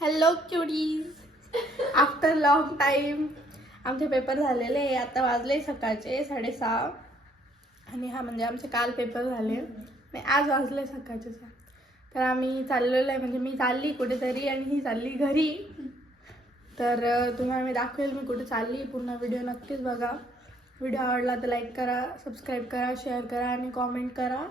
Hello क्युटीज, after long time आमचे paper झालेले आहे. आता वाजले सकाळचे 6:30 आणि हा म्हणजे आमचे काल पेपर झाले नाही, आज वाजले सकाळचे 6. तर आम्ही चाललेलो आहे, म्हणजे मी चालली कुठेतरी आणि ही चालली घरी. तर तुम्हाला मी दाखवेल मी कुठे चालली. पूर्ण व्हिडिओ नक्कीच बघा. व्हिडिओ आवडला तर लाईक करा, सबस्क्राईब करा, शेअर करा आणि कॉमेंट करा.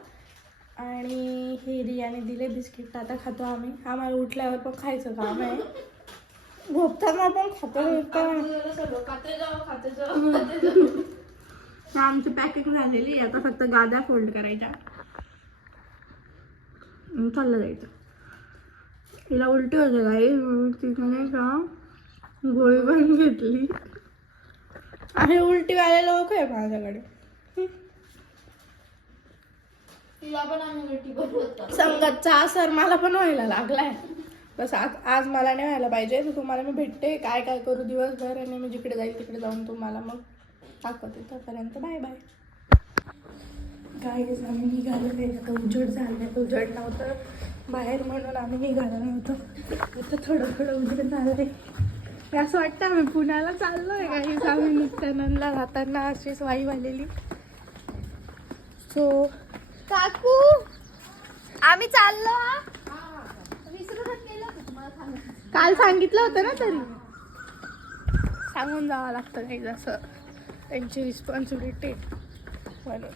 आणि हे रियाने दिले बिस्किट, आता खातो आम्ही. आम्हाला उठल्यावर पण खायचं काम आहे, झोपताना पण खातो. आमची पॅकिंग झालेली, आता फक्त गाद्या फोल्ड करायच्या, चाललं जायचं. तिला उलटी होते काही, तिने का गोळी पण घेतली. आणि उलटीवाले लोक आहे माझ्याकडे. संगतचा असर मला पण व्हायला लागलाय. बस आज मला नाही व्हायला पाहिजे. तर तुम्हाला मी भेटते, काय काय करू दिवसभर, आणि मी जिकडे जाईल तिकडे जाऊन तुम्हाला मग दाखवते. तोपर्यंत बाय बाय. गाईज आम्ही निघालो आहे. आता उजेड झालं, उजेड नव्हतं बाहेर म्हणून आम्ही निघालो नव्हतो. आता थोडं थोडं उजेड झालं आहे. असं वाटतं आम्ही पुण्याला चाललो आहे. गाईज आम्ही नित्यानंदला जाताना अशीच वाईव आलेली. सो काकू आम्ही चाललो. काल सांगितलं होतं ना, तरी सांगून जावं लागतं काही जसं त्यांची रिस्पॉन्सिबिलिटी म्हणून.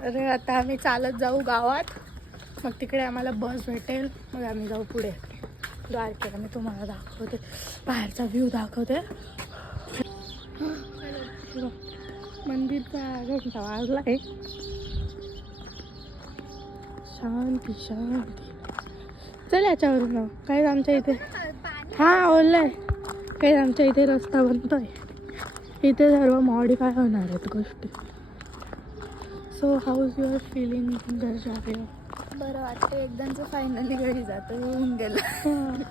अरे आता आम्ही चालत जाऊ गावात, मग तिकडे आम्हाला बस भेटेल, मग आम्ही जाऊ पुढे द्वारकेला. मी तुम्हाला दाखवते, बाहेरचा व्ह्यू दाखवते. मंदिरचा घंटा वाजला आहे. शांती शांती. चल याच्यावरून जाऊ. काही आमच्या इथे हा ओलय, काही आमच्या इथे रस्ता बनतोय. इथे सर्व मॉडिफाय होणार आहेत गोष्टी. So how is your feeling दर्जावे? बरं वाटतं एकदमच फायनली घरी जातो, येऊन गेलं.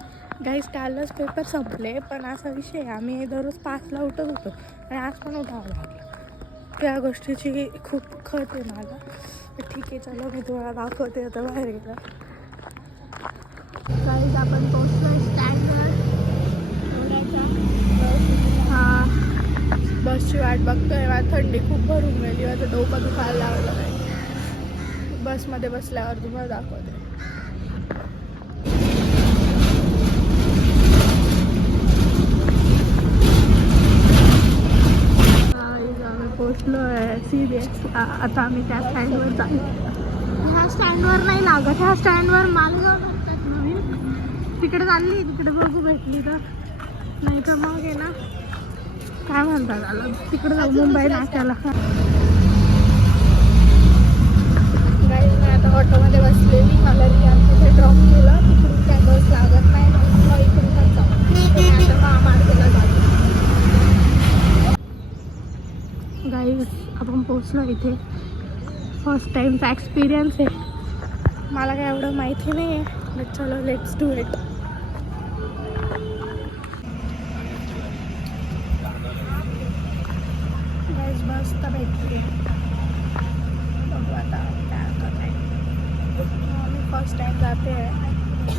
गाईस कालच पेपर संपले, पण असा विषय आम्ही दररोज 5ला उठत होतो आणि आज पण उठावं लागलं. त्या गोष्टीची खूप खट आहे मला. ठीक आहे, चलो मी तुम्हाला दाखवते आता बाहेर गेलं. गाईस आपण पोहोचलो स्टँडवर. हा बसची वाट बघतोय. मला थंडी खूप भरून गेली, माझं डोकं दुखायला लागलं नाही. बसमध्ये बसल्यावर तुम्हाला दाखवते. पोचलो आहे सिरियस. आता आम्ही त्या स्टँडवर चाललो. ह्या स्टँडवर नाही लागत, ह्या स्टँडवर मालगाव लागतात नवीन. तिकडे चालली, तिकडे बघू भेटली तर, नाही तर मग आहे ना काय म्हणतात त्याला, तिकडे जाऊ मुंबई नाश्त्याला. गाईज मी आता ऑटोमध्ये बसलेली. मला रियाने तिथे ड्रॉप केलं. तिकडून काय बस लागत नाही, मग इकडूनच जाऊ. आता महामार्गेला जातो. गाईज आपण पोचलो इथे. फर्स्ट टाइमचा एक्सपिरियन्स आहे. मला काय एवढं माहिती नाही आहे, बट चलो लेट्स डू इट. गाईज बस तर भेटली. बघू आता काय करणार. मी फर्स्ट टाइम जाते आहे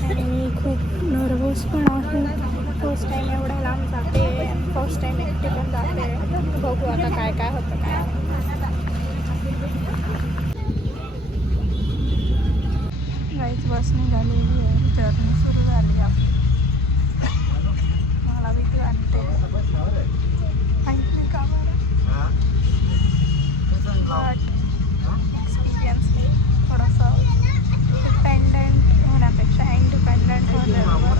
आणि मी खूप नर्वस पण आहे. फर्स्ट टाइम एवढ्या लांब जाते, फर्स्ट टाइम एकटे पण जाते. बघू आता काय काय होतं काय. गाईच बस निघालेली आहे, जर्नी सुरू झाली आपली. मला भीती वाटते, माहिती का बट एक्सपिरियन्स थोडंसं डिपेंडंट होण्यापेक्षा इंडिपेंडंट होण्यावर.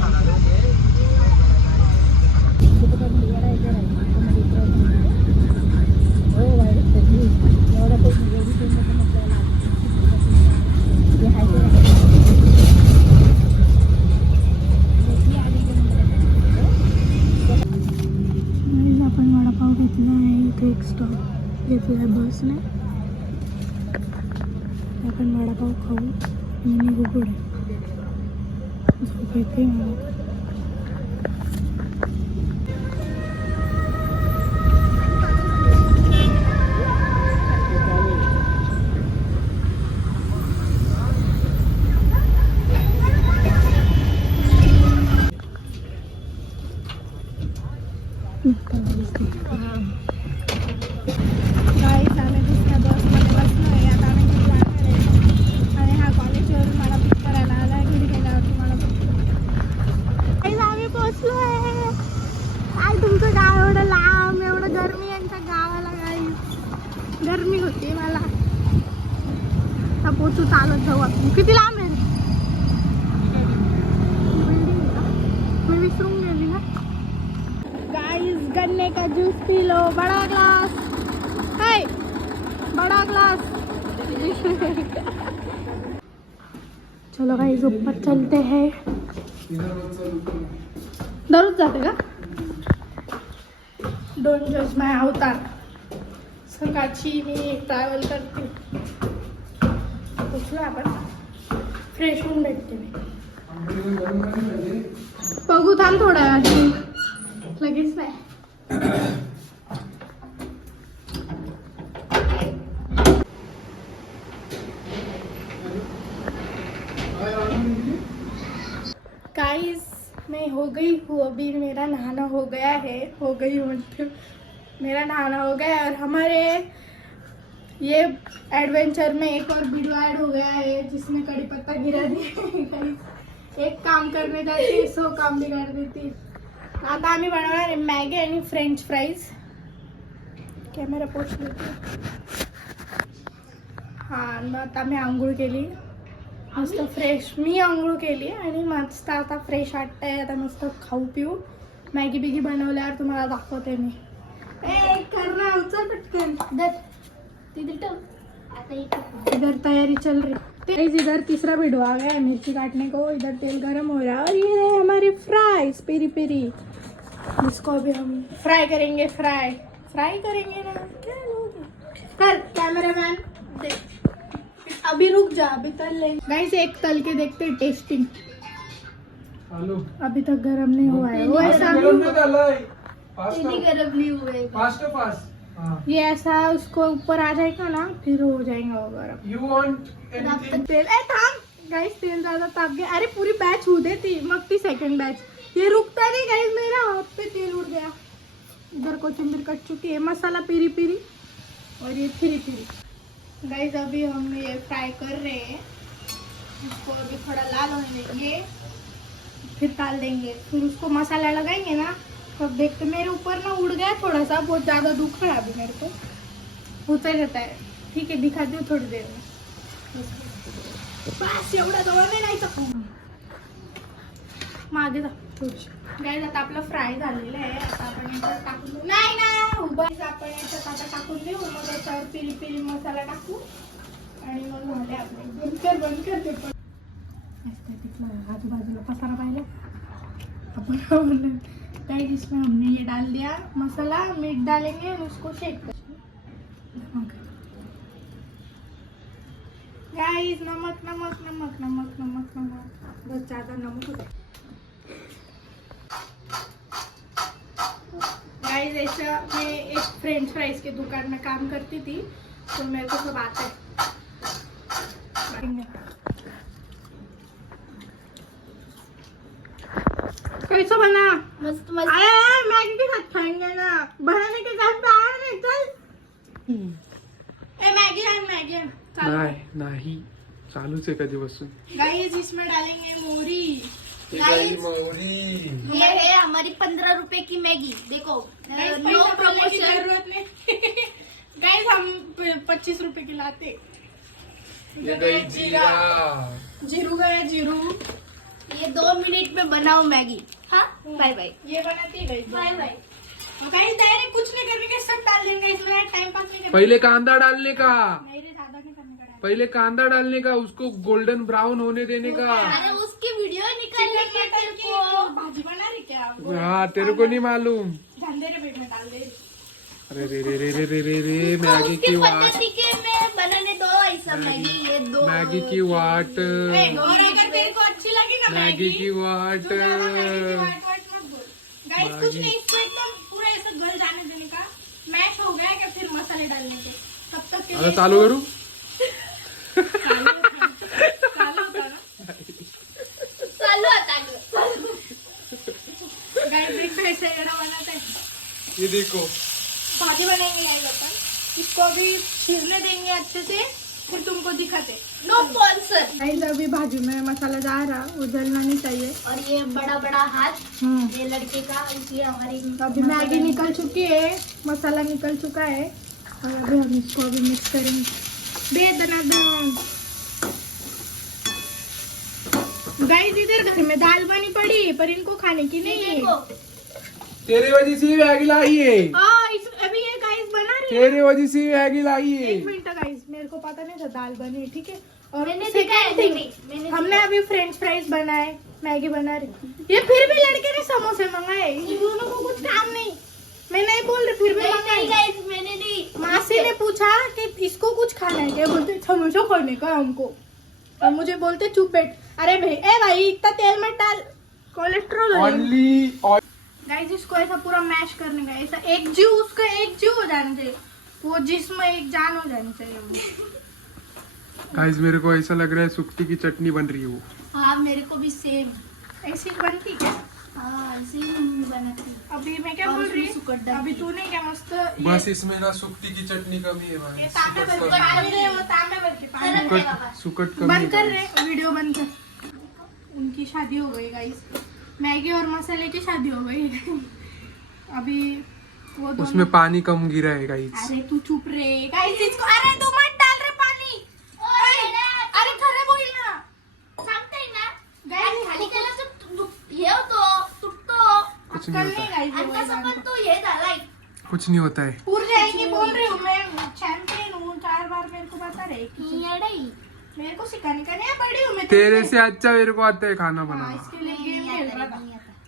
आपण वडापाव घेतला आहे. इथे एक स्टॉप घेतला आहे बसने. आपण वडापाव खाऊ आणि निघू पुढे. झोप येते मला. पोचू चालत जाऊ आपण. किती लांब आहे रे? मी विसरून गेली ना. गाइस गन्ने का जूस पी लो, बड़ा ग्लास है, बड़ा ग्लास. चलो गाइस ऊपर चलते हैं. दररोज जाते का? डोंट जज माय अवतार. सकाळची मी ट्रॅव्हल करते. पोचलो आपण. फ्रेश होऊन भेटते मी. बघू थांब थोडा वेळ. लगेच नाही. गाइस मैं हो गई हूँ अभी. मेरा नहाना हो गया है. हो गई हूँ मतलब मेरा नहाना हो गया है. और हमारे ये एडवेंचर में एक और वीडियो ऐड हो गया है जिसमें कड़ी पत्ता गिरा दिया. एक काम करने जाती 100 काम बिगाड़ देती. आता आम्ही बनवणार आहे मॅगी आणि फ्रेंच फ्राईज. कॅमेरा पोच लेते. हां मग आता मी आंघोळ केली मस्त फ्रेश. मी आंघोळ केली आणि मस्त आता फ्रेश वाटतंय. आता मस्त खाऊ पिऊ. मॅगी बिगी बनवल्यावर तुम्हाला दाखवते मी. करना उचल पटकन. इधर तैयारी चल रही. इधर तीसरा वीडियो आ गया है मिर्ची काटने को. इधर तेल गरम हो रहा है और ये है हमारी फ्राइज पेरी पेरी. इसको अभी हम फ्राई करेंगे. फ्राई करेंगे ना. क्या लोगे कर कैमरामैन. देख अभी रुक जा. अभी तल ले गाइस. एक तल के देखते हैं टेस्टिंग. अभी तक गरम नहीं हुआ है. वो ऐसा गरम नहीं हुए. फास्ट ये ऐसा उसको ऊपर आ जाएगा ना फिर हो जाएगा वो गरम. यू वांट तेल थांब गाइस. तेल ज्यादा ताप गया. अरे पूरी बैच हो देती मग ती सेकंड बैच. ये रुकता नहीं गाइस. मेरा हाथ पे तेल उड़ गया. इधर कोथिंबीर कट चुकी है. मसाला पीरी पीरी और ये फिरी फिरी. गाइस अभी हम ये फ्राई कर रहे हैं. इसको अभी थोड़ा लाल होने देंगे फिर डाल देंगे. फिर उसको मसाला लगाएंगे ना. तब देखते मेरे ऊपर ना उड़ गया थोड़ा सा. बहुत ज़्यादा दुख रहा है अभी मेरे को. होता रहता है. ठीक है दिखाती हूँ थोड़ी देर में. बस एवढा जवळ नाही तर मागे जा थोडीशी. गाइस आता आपलं फ्राय झालेलं आहे. आता आपण याच्यात टाकून देऊ. नाही ना उभं. आपण याच्यात आता टाकून देऊ. मग त्याच्यावर पिरी पिरी मसाला टाकू आणि मग झाले आपले. बंद कर ते पण. आजूबाजूला पसारा पाहिला अपन. गाइस इसमें हमने ये डाल दिया मसाला. मीठ डालेंगे और उसको शेक करेंगे. गाइस नमक नमक नमक नमक नमक नमक. बहुत ज़्यादा नमक होता है. गाइस ऐसा मैं एक फ्रेंच फ्राइज के दुकान में काम करती थी तो मेरे को सब आता है. कैसा बना? मस्त अरे मैगी के साथ खाएंगे ना. बनाने के साथ बाहर नहीं चल. ए मैगी आन मैगी आन. नाही चालूच आहे कधीपासून. गाइस इसमें डालेंगे मोरी. ये है हमारी 15 रुपए की मैगी. देखो नो प्रमोशन. जरूरत नहीं. गाइस हम 25 रुपए की लाते. ये गई जीरा. जीरू गया जीरू. ये 2 मिनट में बनाओ मैगी. हाँ बाय बाय. ये बनाती है बाय बाय. गाइस डायरेक्ट कुछ नहीं करने के सब डाल देंगे इसमें. टाइम पास नहीं करना. पहले कांदा डालने का. नहीं रे ज्यादा नहीं करने का. पहले कांदा डालने का. उसको गोल्डन ब्राउन होने देने का. अरे उसकी वीडियो निकाल लेंगे तेरे को. भाजी बना रही क्या? हाँ तेरे को नहीं मालूम. ध्यान दे रे बेट में डाल दे. अरे रे रे रे रे रे रे रे मैगी उसकी की वाट. पद्धति के में बनाने दो ऐसा मैगी. ये दो मैगी की वाट. और अगर तेरे को अच्छी लगी ना मैगी की वाट. तो ज्यादा मैगी की वाट मत बोल. गाइस कुछ नहीं. इसको एकदम पूरा ऐसा गल जाने देने का. मैश हो गया क्या फिर मसाले डालने के. तब तक के आता लिए चालू करू. चालू होता ना. चालू आता गाइस देखो ऐसे एड़ा बनाते हैं. ये देखो भाजी बनाएंगे गाइस अपन. इसको अभी छीलने देंगे अच्छे से फिर तुमको दिखाते. No sponsor. गाइस अभी भाजी में मसाला जा रहा. वो जलना नहीं चाहिए. और ये बड़ा बड़ा हाथ ये लड़के का. इसलिए हमारी अभी मैगी निकल चुकी है. मसाला निकल चुका है और अभी हम इसको अभी मिक्स करेंगे. दे दनादन. गाइस इधर घर में दाल बनी पड़ी है, पर इनको खाने की नहीं है। तेरी वजह से मैगी लाई है, अभी ये गाइस बना रही है। तेरी वजह से मैगी लाई है। एक मिनट गाइस, मेरे को पता नहीं था दाल बनी है, ठीक है। और मैंने second दिखाया, thing, मैंने हमने अभी फ्रेंच फ्राइज बनाए, मैगी बना रही। ये फिर भी लड़के ने समोसे मंगाए, इन दोनों को कुछ काम नहीं। मैं नहीं बोल रही, फिर भी मंगाए। गाइस मैंने नहीं। मासी ने पूछा कि इसको कुछ खाना है क्या, बोलते समोसा खाने का है हमको, और मुझे बोलते चुप बैठ। अरे भाई, ए भाई इतना तेल मत डाल, कोलेस्ट्रॉल हो जाएगा। ओनली गाइस इसको ऐसा पूरा मैश करने का, ऐसा एक जीव, उसका एक जीव हो जाना चाहिए, वो जिसमें एक जान हो जानी चाहिए। गाइस मेरे को ऐसा लग रहा है सुक्ति की चटनी बन रही है वो। हाँ मेरे को भी सेम। ऐसी बनती क्या? हाँ ऐसे ही मम्मी बनाती। अभी मैं क्या और बोल रही उसमें सुकट हूँ, डालती। अभी तूने क्या मस्त बस इसमें ना सुक्ति की चटनी कमी है भाई। ये तांबे भर के पानी है, वो तांबे भर के पानी है। सुकट सुकट कमी बंद कर है। रहे, वीडियो बंद कर। उनकी शादी हो गई गाइस, मैगी और मसाले की शादी हो गई। अभी वो दोनों- उसमें पानी कम गिरा है गाइस। अरे तू चुप रे गाइस, इसको अरे तू मत डाल रे पाणी. अरे खरं बोल ना. सांगताय ना गाइस खाली केलं तर हे होतो तुटतो कुछ नहीं होता है, आणि तसं पण तो हे झालाय. कुछ नहीं होता है। पूर जाएगी बोल रही हूँ मैं, चैंपियन हूँ 4 बार, मेरे को बता रहे ही येडई. मेरे को सिखाने का नहीं बड़ी हूँ मैं तेरे से अच्छा मेरे को आता है खाना हाँ, बनाना। इसके लिए गेम खेल रहा था.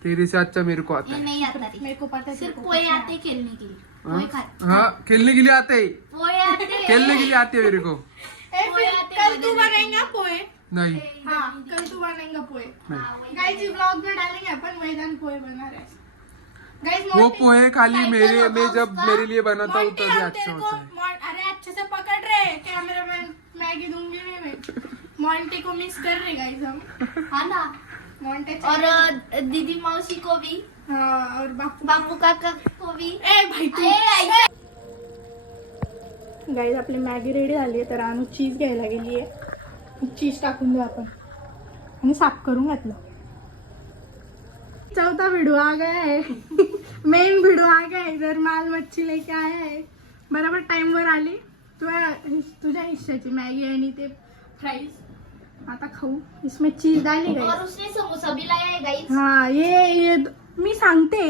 तेरे से अच्छा मेरे को आता ये है। नहीं आता रे. मेरे को पता है सिर्फ तेरे को पोहे कैसे आते खेलने के लिए. हाँ? पोहे खाते. हाँ खेलने के लिए आते है, पोहे आते. खेलने के लिए आते है मेरे को। ए, पोहे फिर आते कल तू बनाने बनाएगा पोहे. नहीं हाँ कल तू बनाएगा पोहे. नहीं, गाइस इस व्लॉग में डालेंगे अपन मैदान पोहे बना रहे हैं. गाइस वो पोहे खाली मेरे मैं जब मेरे लिए बनाता हूँ तभी अच्छा होता है। अरे अच्छे से पकड़ रहे कैमरामैन, मैगी दूंगी मैं. मॉन्टी को मिस कर रहे गाइस हम. हाँ ना. मॉन्टे और दीदी मौसी को भी, हाँ और बापू. बापू काका को भी. ए भाई तू. ए, गाइस आपली मॅगी रेडी झाली आहे, तर आणू चीज घ्यायला गेली आहे. चीज टाकून देऊ आपण आणि साफ करून घातलं. चौथा वीडियो आ गया है. मेन वीडियो आ गया है. इधर माल मच्छी लेके आया है, बरोबर टाइम वर आली. तुझ्या हिश्श्याची मॅगी आणि ते फ्राईज आता खाऊ. इसमें चीज डाली और गाइस. उसने समोसा भी लाया है गाइस. हाँ ये मी सांगते,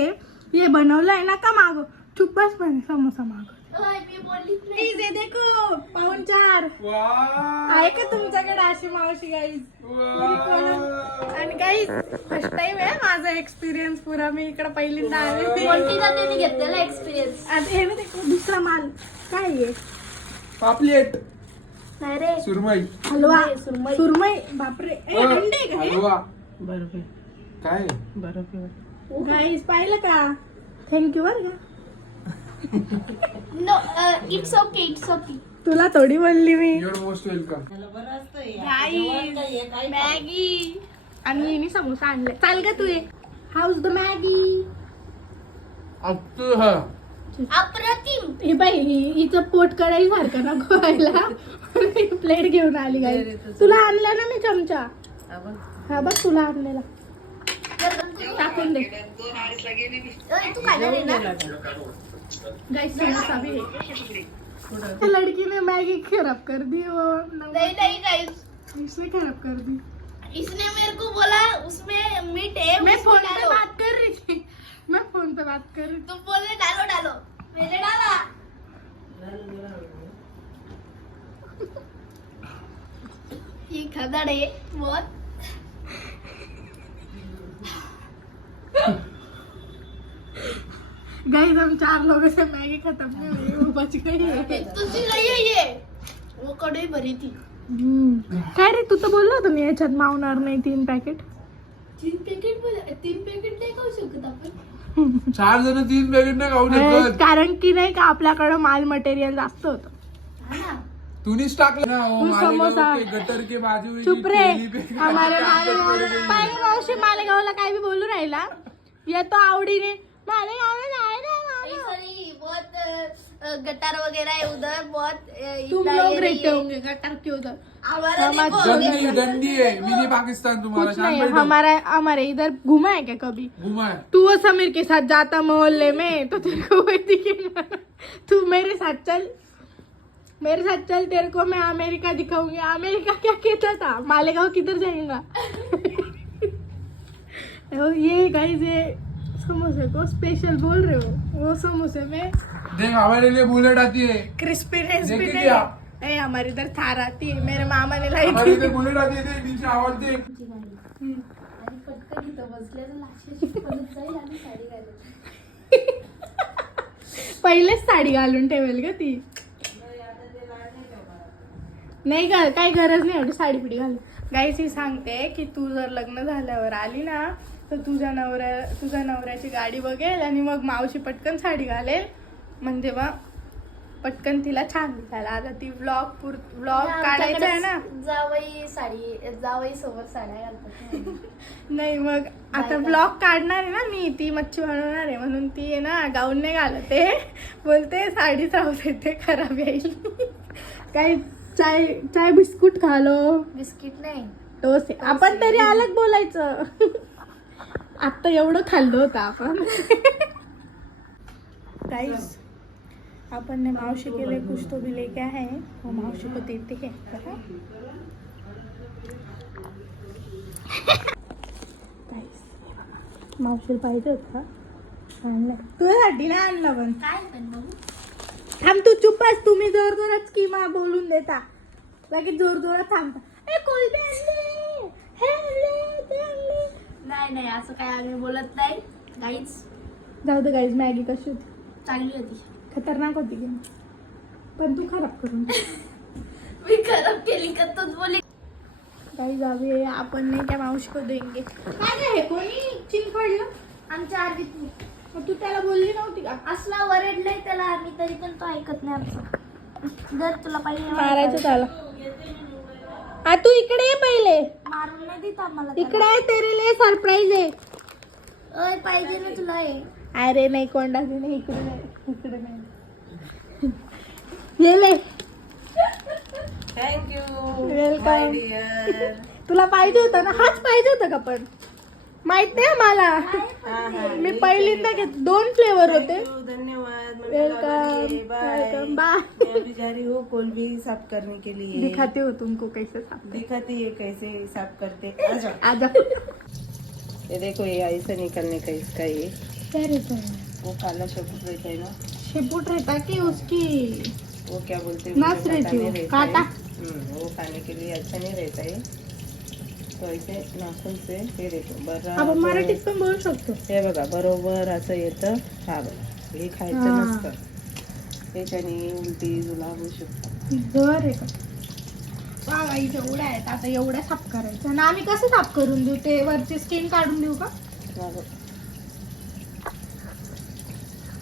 ये बनवलंय ना का मागो. चुप बस, पण समोसा मागो. मी बोललीच नाही. प्लीज ये देखो पाहुणचार आहे का तुमच्याकडे अशी मावशी गाईज. आणि गाईज फर्स्ट टाइम आहे माझा एक्सपिरियन्स पुरा. मी इकडे पहिल्यांदा आले. कोणती जातीने घेतलेला एक्सपिरियन्स. आता हे ना देखो दुसरा माल काय आहे. पापलेट, नाही रे. सुरमई, हलवा, सुरमई. सुरमई. बापरे ए, अंडे का हे? हलवा काय गाईज पाहिलं का. थँक्यू बरं का. No it's okay, it's okay. तुला थोडी बोलली मी. Your most welcome. Guys Maggi आणि हिने समोसा आणले. चाल का तू ये. How's the Maggi. अप्रतिम. हे बाई हिचं पोट कढाई सारखं नको व्हायला. प्लेट घेऊन आली गाई. तुला आणला ना मी चमचा. हा बघ तुला आणलेला. टाकून दे तू खाणार आहे ना. गाइस समोसा भी है. लड़की ने मैगी खराब कर दी. वो नहीं नहीं गाइस, इसने खराब कर दी. इसने मेरे को बोला उसमें मीट है. मैं उसमें फोन पे डालो. बात कर रही थी. मैं फोन पे बात कर रही थी. तुम बोले डालो डालो, मैंने डाला. ये खदड़ है बहुत. गाइस हम 4 लोगों से मैगी खत्म नहीं हुई, वो बच गई है. तुझी नहीं है ये. वो कढ़ाई भरी थी. काय रे, तू तर बोलला होता मी याच्यात मावणार नाही 3 पॅकेट. 3 पॅकेट नाही खाऊ शकत आपण. 4 जण 3 पॅकेट नाही खाऊ शकत. कारण की नाही का आपल्याकडे माल मटेरियल जास्त होतं. हा ना. तूनेच टाकलं ना वो तू समोसा. मालेगाव के गटर के बाजू में चुप रे. केली पे- हमारे पाहिलं मावशी मालेगावला काय बी बोलू राहिला. येतो आवडीने मालेगावला जायला ऐसा नहीं, बहुत गटार वगैरह है उधर बहुत. तुम इतना लोग ये रहते नहीं है. होंगे गटर के उधर. हमारा हमारा देखो, डंडी डंडी है मिनी पाकिस्तान तुम्हारा. कुछ शान नहीं है. बैठो. हमारे इधर घुमा है क्या कभी. घुमा है. तू वो समीर के साथ जाता मोहल्ले में तो तेरे को वही दिखेगा. तू मेरे साथ चल, तेरे को मैं अमेरिका दिखाऊंगी. अमेरिका क्या कहता था, मालेगाव किधर जाएगा. ये गाइस ये समोसे को स्पेशल बोल रहे हो, वो समोसे में देख हमारे लिए बुलेट आती है, क्रिस्पीनेस भी देखी नहीं क्या? है। हमारी इधर थार आती है, मेरे मामा ने लाई हमारे थी। लिए बुलेट आती है, देख नीचे आवाज दे. आणि पटकन इथं बसल्या तर लाशाची पळत जाईल आणि साडी घालत. पहिलेच साडी घालून ठेवेल ग ती. नाही का, काही गरज नाही एवढी साडी पिढी घालून. गाईस ही सांगते की तू जर लग्न झाल्यावर आली ना तर तुझ्या नवऱ्याची गाडी बघेल आणि मग मावशी पटकन साडी घालेल, म्हणजे मग पटकन तिला छान दिसायला. आता ती व्लॉग काढायचा आहे ना. जावई सोबत साड्या घालतात. नाही मग आता ब्लॉग काढणार आहे ना मी, ती मच्छी बनवणार आहे म्हणून ती आहे ना गाऊन नाही घालते, बोलते साडीच राहू देते, खराब येईल. काही चाय बिस्कुट खा लो. बिस्किट नाही, डोसे. आपण तरी अलग बोलायचं. आता एवढं खाल्लं होतं आपण. गाइस अपन ने मावशी के लिए कुछ तो भी लेके आए हैं, वो मावशी को देते हैं. मावशीला पाहिजे होता आणलं तुझ्यासाठी ना, आणलं पण काय पण बघू. थांब तू चुप्पास. तुम्ही जोर जोरात स्कीमा बोलून देता, लगेच जोर जोरात थांबता. ए कोलबी आणले, हे आणले, ते आणले. नाही असं काय आम्ही बोलत नाही. गाईच जाऊ दे गाईज. मॅगी कशी होती? चांगली होती. खतरनाक होती की, पण तू खराब करून मी खराब केली का तूच बोली. गाईज अभी आपण नाही त्या मावशी को देंगे. काय आहे कोणी चिंच आमच्या आधी मग तू त्याला बोलली नव्हती का? असला वरडलाय त्याला आम्ही, तरी पण तो ऐकत नाही आमचं. जर तुला पाहिजे मारायचं त्याला. आ तू इकडे ये पहिले. मारून नाही देत आम्हाला. इकडे आहे, तेरे लिए सरप्राईज आहे. अय पाहिजे ना तुला हे. अरे नाही कोंडाची नाही, इकडे नाही, इकडे नाही. ये ले. Thank you welcome. तुला पाहिजे होतं ना, हाच पाहिजे होता का? पण माहित नाही मला. मी पहिल्यांदा घेत 2 फ्लेवर होते. धन्यवाद. Welcome welcome. बाय. मैं अभी जा रही हूँ कोलबी साफ करने के लिए. दिखाते हो तुमको कैसे साफ. दिखाती है कैसे साफ करते. आजा. आजा. ये देखो, ये ऐसा निकलने का इसका ये क्या रहता है? वो काला शेपूट रहता है ना, शेपूट रहता कि उसकी वो क्या बोलते हैं, नाच मुझे रहती पता हो, नहीं रहता काटा? है. वो खाने के लिए अच्छा नहीं रहता है. तो ऐसे नाखून से हे देतो आपण बरोबर. मराठीत पण बोलू शकतो. हे बघा बरोबर असं येतं. हा बघा, हे खायचं हा. नसतं. त्याच्याने उलटी जुलाब होऊ शकतो. जर आहे का? वा बाई जेवढ्या आहेत आता एवढ्या साफ करायचं. आणि आम्ही कसं साफ करून देऊ? ते वरची स्किन काढून देऊ का?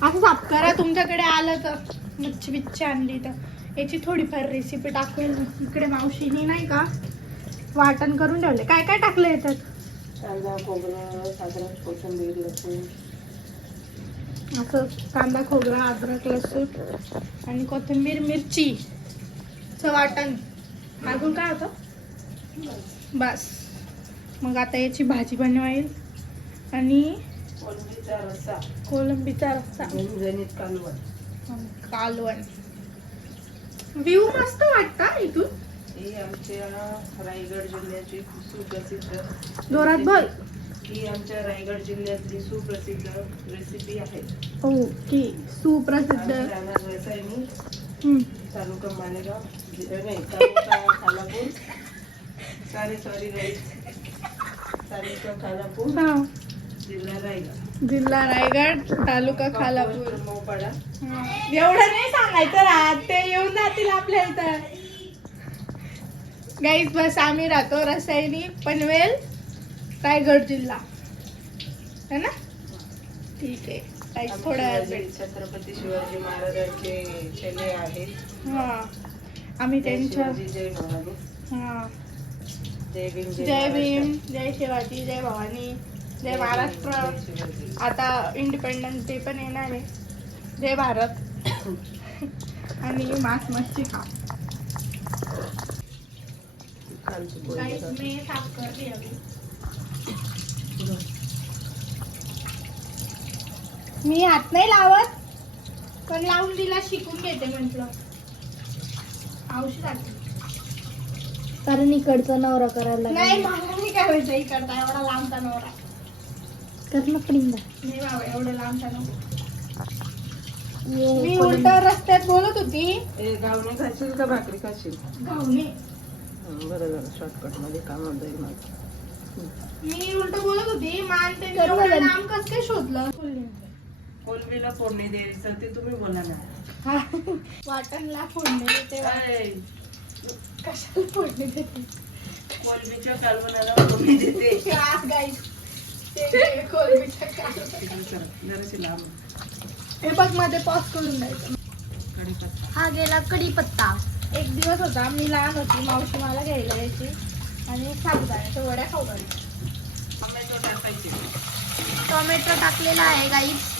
असं साफ करा. तुमच्याकडे आलं तर मच्छी बिच्छी आणली तर याची थोडीफार रेसिपी टाकून इकडे मावशीने नाही का वाटण करून ठेवले. काय काय टाकलं याच्यात? कांदा, खोबरं, साधारण कोथिंबीर, लसूण. असं कांदा, खोबरा, अद्रक, लसूण आणि कोथिंबीर, मिरची चं वाटण. अजून काय होतं? बस. मग आता याची भाजी बनवायला आणि कोलंबीचा रस्सा, कोलंबीचा रस्सा, झणझणीत कालवण. कालवण. व्ह्यू मस्त वाटतं इथून. ही आमच्या रायगड जिल्ह्याची सुप्रसिद्ध जोरात बोल. ही आमच्या रायगड जिल्ह्यातली सुप्रसिद्ध रेसिपी आहे. ओके. सुप्रसिद्ध. राहणार रसायनी, हम्म. तालुका मालेगाव, नाही तालुका खालापूर, तालुका खालापूर, हा. जिल्हा रायगड. जिल्हा रायगड, तालुका खालापूर. मोपाडा. एवढं नाही सांगायचं राहत, ते येऊन जातील आपल्या इथं. गाईज बस आम्ही राहतो रसायनी, पनवेल, रायगड जिल्हा है ना. ठीक आहे. गाईज थोड्या वेळात भेट. छत्रपती शिवाजी महाराजांचे चेले आहेत. हा आम्ही त्यांच्या शिवाजी जय भवानी. हा. जय भीम, जय भीम, जय शिवाजी, जय भवानी, जय महाराष्ट्र. शिवाजी. आता इंडिपेंडन्स डे पण येणार आहे. जय भारत. आणि मांस मच्छी खा. कालची पोळी गाईज बघा. मी साफ करते अभी. मी हात नाही लावत, पण लावून दिला शिकून घेते म्हटलं. औषध कारण इकडचा नवरा करायला नाही मला नाही करायचं इकडचा एवढा लांबचा नवरा. करना पडेगा. नाही बाबा एवढं लांब नको. मी उलटा रस्त्यात बोलत होती. गावणे खाशील का भाकरी खाशील? घावणे. बरं झालं शॉर्टकट मध्ये काम होत जाईल माझं. मी उलट बोलत होती मान ते एवढं लांब कसं काय शोधलं. कोलबीला फोडणी द्यायचं ते तुम्ही बोला ना. वाटणला फोडणी देते. काय? कशाला फोडणी देते? कोलबीच्या कालवणाला फोडणी देते. गाईस ते कोलंबीच्या कालवण. जराशी लांब हे बघ मध्ये पॉज करून द्यायचं. हा गेला कढीपत्ता. एक दिवस होता मी लहान होती, मावशी मला घ्यायला यायची आणि साबुदाण्याच्या वड्या खाऊ घालायची. टोमॅटो टाकायचे. टोमॅटो टाकलेला आहे गाईस.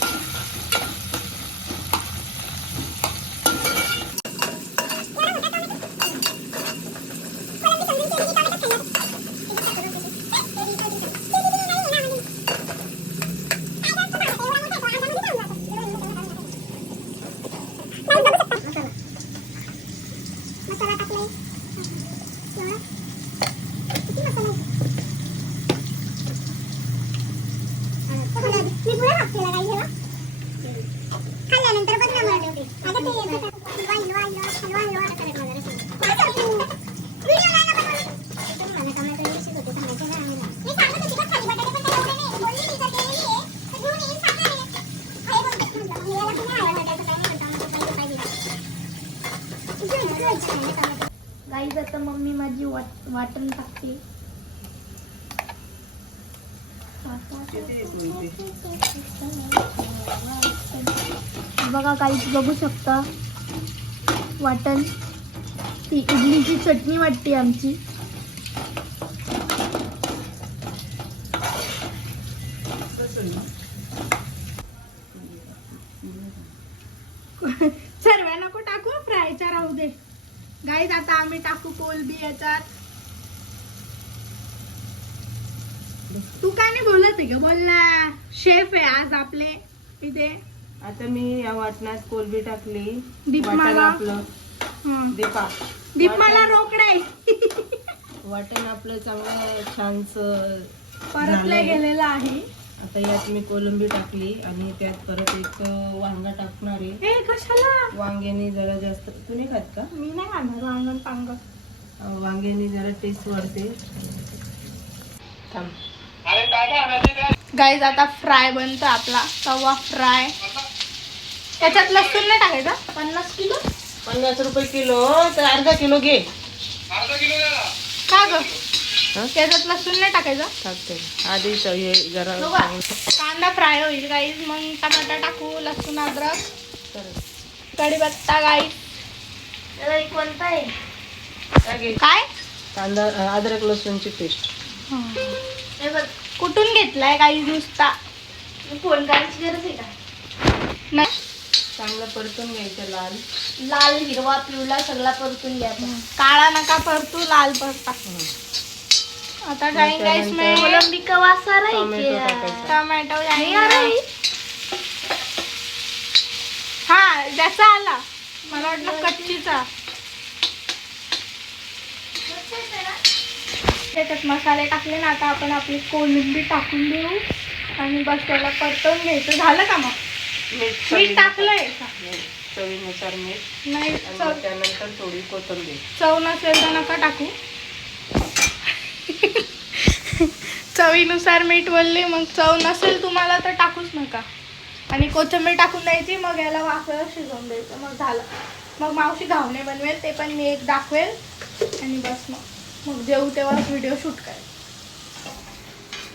गाईज आता मम्मी माझी वाटण टाकते. बघा काहीच बघू शकता वाटण. ती इडलीची चटणी वाटते आमची. सर्व नको टाकू, फ्रायचा राहू दे. गाईज आता आम्ही टाकू कोलबी याच्यात. तू काय नाही बोलत आहे का? बोल ना. शेफ आहे आज आपले इथे. आता मी या वाटणात कोलबी टाकली. दीप वाटण मला. आपलं दीपा दीप मला रोकडे वाटण आपलं चांगलं छानस परतलं गेलेलं आहे. आता यात मी कोलंबी टाकली आणि त्यात परत एक वांगा टाकणार आहे. हे कशाला? वांग्याने जरा जास्त. तुम्ही खात का? मी नाही खाणार वांगण पांग. वांग्याने जरा टेस्ट वाढते. थांब. गाईज आता फ्राय बनतो आपला तवा फ्राय. त्याच्यात लसूण नाही टाकायचा. 50 किलो 50 रुपये किलो तर अर्धा किलो घे. का ग? त्याच्यात लसूण नाही टाकायचा. टाकते आधी हे जरा बघा, कांदा फ्राय होईल गाईज, मग टमाटा टाकू, लसूण अद्रक कढीपत्ता. गाईज कोणता आहे? काय कांदा अद्रक लसूणची पेस्ट. हे बघ कुठून घेतलाय गाईज नुसता? फोन करायची गरज आहे का? नाही. चांगलं परतून घ्यायचं. लाल लाल हिरवा पिवळा सगळा परतून घ्या. काळा नका परतू, लाल परता. आता टाइम गाईस में कोलंबी का वास आ रहा है टोमॅटो क्या? टाकायचा. टोमॅटो नहीं आ रहा है. हा ज्याचा आला, मला वाटलं कच्चीचा. त्याच्यात मसाले टाकले ना. आता आपण आपली कोलंबी टाकून देऊ आणि बस त्याला परतवून घ्यायचं. झालं का मग? मीठ टाकलंय का? चवीनुसार मीठ नाही. आणि त्यानंतर थोडी कोथिंबीर. चव नसेल तर नका टाकू. चवीनुसार मीठ बोलले, मग चव नसेल तुम्हाला तर टाकूच नका. आणि कोथिंबीर टाकून द्यायची. मग याला वाफेवर शिजवून द्यायचं. मग झालं. मग मावशी घावणे बनवेल, ते पण मी एक दाखवेल. आणि बस मग जेऊ तेव्हा व्हिडिओ शूट करेल.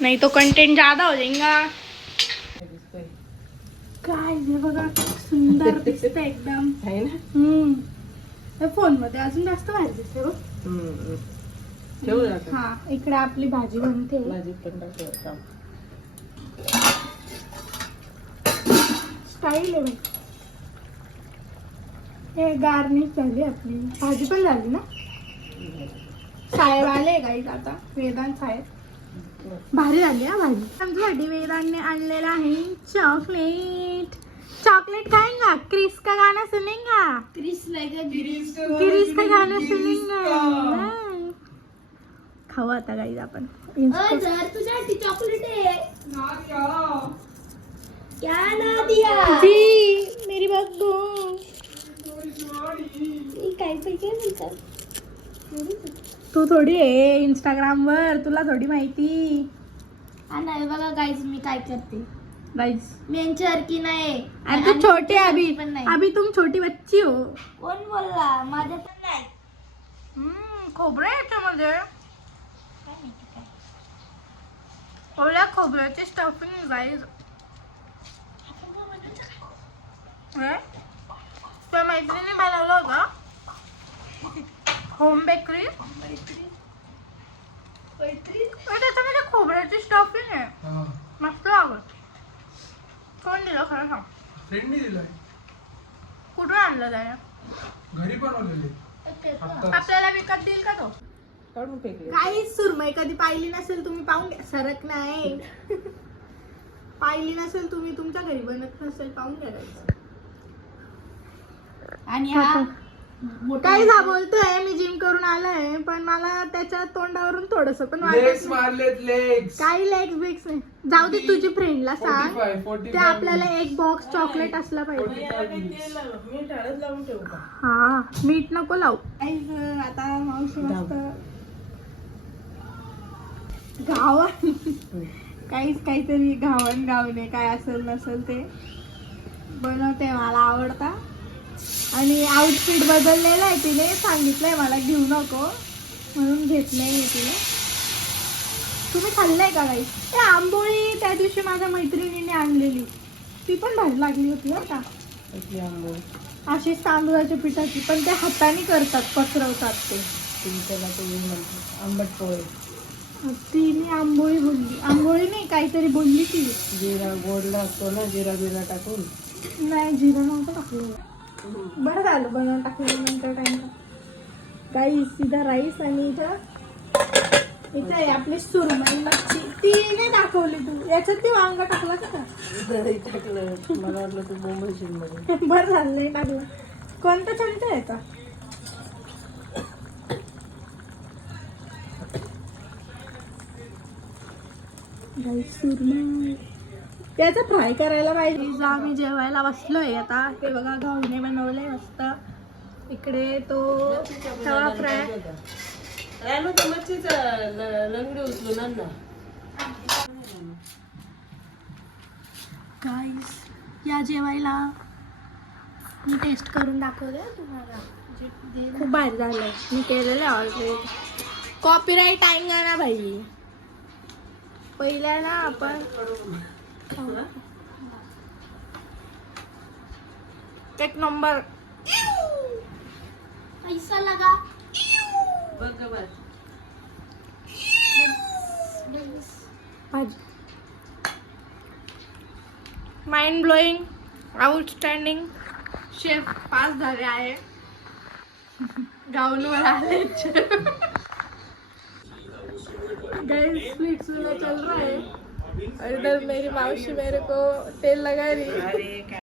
नाही तो कंटेंट ज्यादा हो जाएगा. काय हे बघा सुंदर दिसतं एकदम. आहे ना. फोन मध्ये अजून जास्त भारी दिसते बघ. ठेवू नका. हा इकडे आपली भाजी बनते. भाजी पण टाकू. स्टाईल आहे बाई. हे गार्निश झाली आपली भाजी पण झाली ना. साहेब आले गाईज आता. वेदांत साहेब भारी झाली हा भाजी. आमच्यासाठी वेदांतने आणलेला आहे चॉकलेट. चॉकलेट खाएंगा? क्रिस का गाना सुनेगा? क्रिस का गाना सुनेगा? खाऊ आता गाईज आपण. तुझ्यासाठी चॉकलेट आहे. क्या ना दिया जी मेरी बग्गू. काय बोलतात. तू थोडी आहे इंस्टाग्राम वर, तुला थोडी माहिती. हा नाही बघा गाईज मी काय करते. गाईज मी यांच्यासारखी नाही. अरे तू छोटी आहे अभी. पण नाही. अभी तुम छोटी बच्ची हो. कोण बोलला माझ्या पण नाही. खोबरं आहे याच्यामध्ये. काय माहिती काय. ओल्या खोबऱ्याची स्टफिंग गाईज. त्या मैत्रिणी बनवलं होतं होम बेकरी. त्याच्यामध्ये खोबऱ्याची स्टफिंग आहे. मस्त लागत. कोण दिलं खरं सांग. फ्रेंडनी दिलाय. कुठून आणलं त्याने. घरी बनवलेले. आपल्याला विकत देईल का तो. काढून फेकले. काही सुरमई कधी पाहिली नसेल तुम्ही पाहून घ्या. सरक नाही. पाहिली नसेल तुम्ही, तुमच्या घरी बनत नसेल, पाहून घ्या. आणि हा काही जा बोलतोय मी जिम करून आलोय, पण मला त्याच्या तोंडावरून थोडस पण वाटत लेग्स नाही. मारलेत लेग्स. काही लेग्स बिग्स नाही. जाऊ दे तुझी फ्रेंडला सांग 45 ते आपल्याला एक बॉक्स चॉकलेट असला पाहिजे. मी टाळत लावून ठेवू का? हा मीठ नको लावू. आता मावशी मस्त गावन काहीतरी घावन गावणे काय असेल नसेल ते बनवते. मला आवडता. आणि आउटफिट बदललेला आहे तिने. सांगितलंय मला घेऊ नको म्हणून घेतलंय मी तिने. तुम्ही खाल्लंय का काही. ते आंबोळी त्या दिवशी माझ्या मैत्रिणीने आणलेली, ती पण भारी लागली होती बरं का. कसली आंबोळी. अशीच तांदूळाच्या पिठाची, पण ते हाताने करतात, पसरवतात ते. त्याला तुम्ही म्हणतो आंबट पोहे. तिने आंबोळी बोलली. आंबोळी नाही काहीतरी बोलली ती. जिरा गोड लागतो ना, जिरा बिरा टाकून. नाही जिरं नव्हतं टाकलं. बरं झालं बनवून टाकल्यानंतर टाइम. राईस सीधा राईस. आणि इथं आहे आपली सुरमई मच्छी. ती नाही दाखवली तू. याच्यात ते वांग टाकलं का. दही टाकलं. मला वाटलं तू बोंबशील मध्ये. बरं झालं नाही टाकलं. कोणता चमचा आहे याचा. त्याचा फ्राय करायला पाहिजे. आम्ही जेवायला बसलोय आता. हे बघा घावणे बनवले मस्त. इकडे तो तवा फ्राय. रानू तर मच्छीचा लंगडी उचलून आण ना. गाईस या जेवायला. मी टेस्ट करून दाखवते तुम्हाला. खूप भारी झालंय. मी केलेलं ऑलरेडी. कॉपीराईट आहे ना भाई. पहिल्याला आपण एक नंबर. पैसा लगा. बघ ग बस. भाजी mind blowing. Outstanding. Chef pass झाले आहे. गाऊनवर आले. गाइस स्वीट्स में चल रहा है. और इधर मेरी मावशी मेरे को तेल लगा रही है. अरे